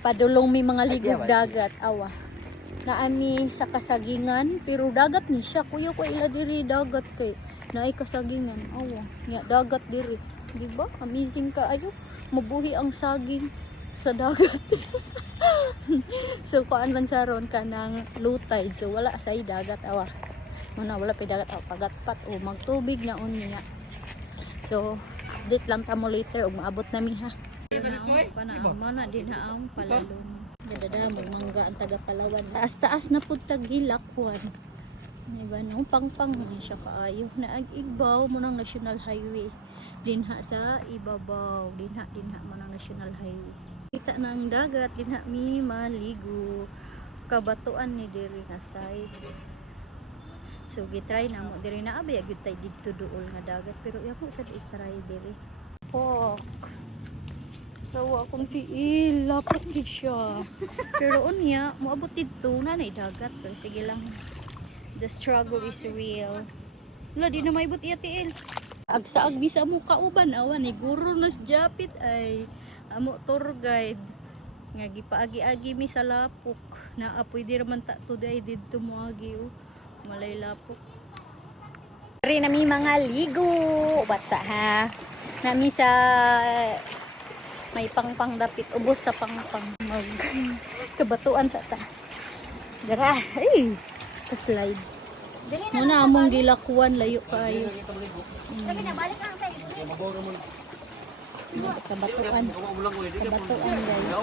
Padulong may mga ligog dagat awa. Naani sa kasagingan pero dagat ni siya kuya ko ila diri dagat kay naay kasagingan awa. Nya dagat diri. Di ba? Amazing ka ayo. Mabuhi ang saging sa dagat. So kuan man saron kanang low tide so wala say dagat awa. Muna wala pa dagat awa pagatpat o magtubig na unya. So update lang ta mo later ug maabot nami ha. Mana din na ang palalon. Dadada may mangga ang taga Palawan. Taas-taas na pud tag Hilakwan. Diba no pangpang man siya kaayo na ag-igbaw mo ng National Highway. Dinha sa ibabaw, dinha man ang National Highway. Kita ng dagat, dinha mi maligo. Kabatuan ni diri nga side. So gitry na mo diri na abay gyud tay didto duol nga dagat pero yako sad i-try diri. Pok. So akong tiil, lapot gid siya. Pero unya moabot didto na dagat pero sige lang. The struggle is real. Wala di na maibot iya tiil. Agsaag bisa mo kauban awan ni guro nas japit ay amo tour guide. Nga gipaagi-agi mi sa lapok. Na apoy di raman ta today didto moagi oh. Malay lapok. Ari nami mga ligo. Batsa ha. Nami sa may pangpang dapit ubos sa pangpang mag kabatuan sa ta. Dara, ay, ka-slide. Muna among gilakuan layo kaayo. Kabatuan. Kabatuan guys.